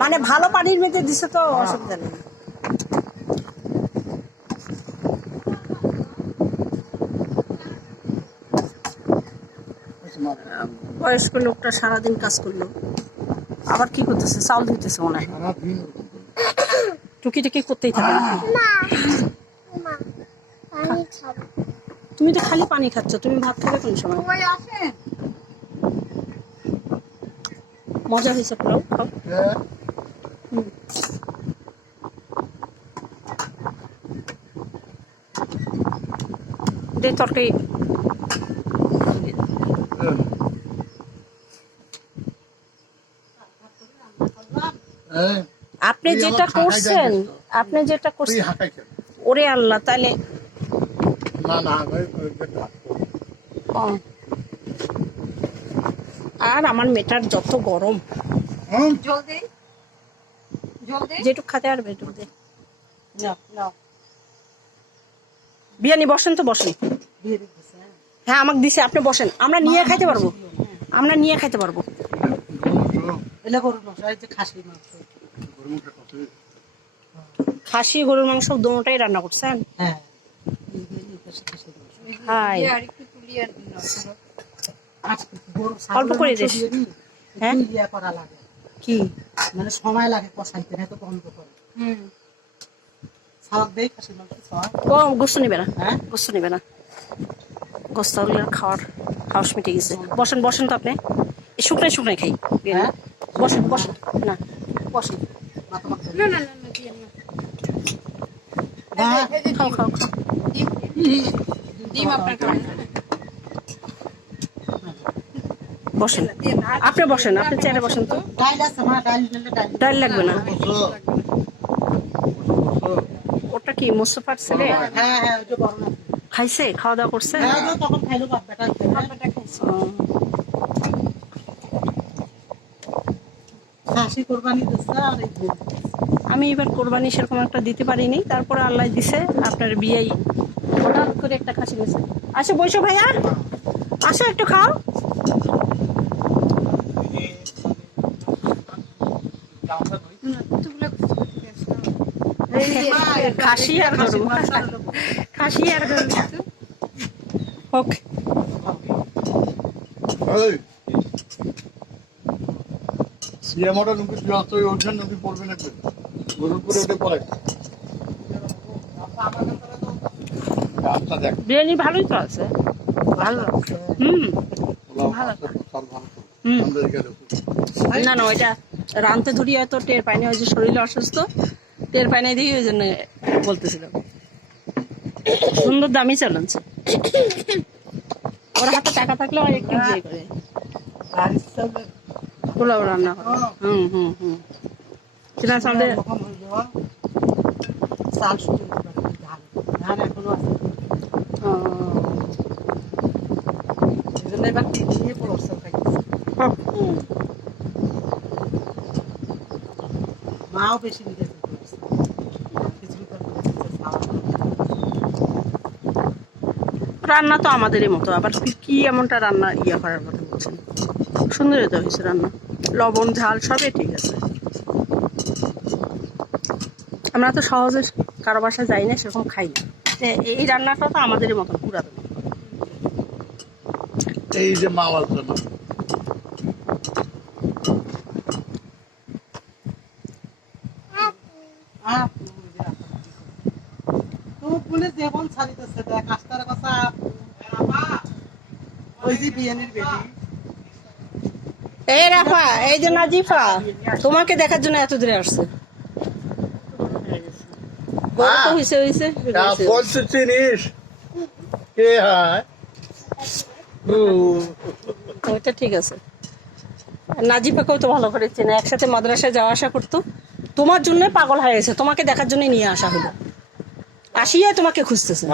মানে ভালো পানির মধ্যে দিছে তো অসুবিধা নেই। বয়স্ক লোকটা সারাদিন কাজ করলো, আবার কি করতেছে? চাউল দিতেছে মনে হয়, টুকি করতেই থাকে। তুমি তো খালি পানি খাচ্ছ, তুমি ভাত খাবে কোন সময়? মজা হয়েছে পোলাও, খাও। দে তরকারি। আপনি যেটা করছেন, ওরে আল্লাহ, তাহলে আর আমার মেটার যত গরম, যেটুক খাতে পারবে একটু দে। বিয়ানি বসেন তো, বসেন। হ্যাঁ আমাকে দিছে, আপনি বসেন, আমরা নিয়ে খাইতে পারবো, আমরা নিয়ে খাইতে পারবো। খাসি গরুর মাংস দুটোটাই রান্না করছেন? অল্প করে দিস। হ্যাঁ কি মানে সময় লাগে কষাইতে, না তো বন্ধ করে। গোস্ত নিবে না, গোস্ত নিবে না, গোস্ত খাওয়ার হাউস মিটে গেছে। বসেন বসেন তো আপনি, শুকনাই শুকনাই খাই। বসেন বসেন, না বসেন, খাও খাও খাও। বসেন আপনি, বসেন আপনি, চেয়ারে বসেন তো। ডাল লাগবে না। ওটা কি মোস্তফার ছেলে? খাইছে, খাওয়া দাওয়া করছে? আমি এবার কোরবানি সেরকম একটা দিতে পারিনি, তারপরে আল্লাহ দিছে, আপনার বিয়েই হঠাৎ করে একটা খাসি গেছে। আসো বসো ভাইয়া, আসো একটু খাও। খাসি আর গরু, খাসি আর গরু হোক। বিরিয়ানি ভালোই তো আছে, ভালো। না না, ওইটা রানতে ধরি হয়তো টের পাইনি, ওই যে শরীরে অসুস্থ, টের পাইনি দিয়ে ওই জন্য বলতেছিলাম। সুন্দর দামি চ্যালেঞ্জ, ওর হাতে টাকা থাকলে অনেক কিছু করে পোলাও রান্না করে। সেটা আমাদের মাও বেশি রান্না তো আমাদেরই মতো, আবার কি এমনটা রান্না করার কথা বলছেন? সুন্দর তো হয়েছে রান্না, লবণ ঝাল সবই ঠিক আছে। আমরা তো সহজে কারো বাসায় যাই না, সেরকম খাই না, এই রান্নাটা তো আমাদেরই মতন পুরাতন। এই যে মাওয়াল এই রাফা, এই যে নাজিফা তোমাকে দেখার জন্য এত দূরে আসছে। ওইটা ঠিক আছে। নাজিফাকেও তো ভালো করে চেনে, একসাথে মাদ্রাসায় যাওয়া আসা করতো, তোমার জন্য পাগল হয়ে গেছে, তোমাকে দেখার জন্য নিয়ে আসা হলো, আসিয়া তোমাকে খুঁজতেছে।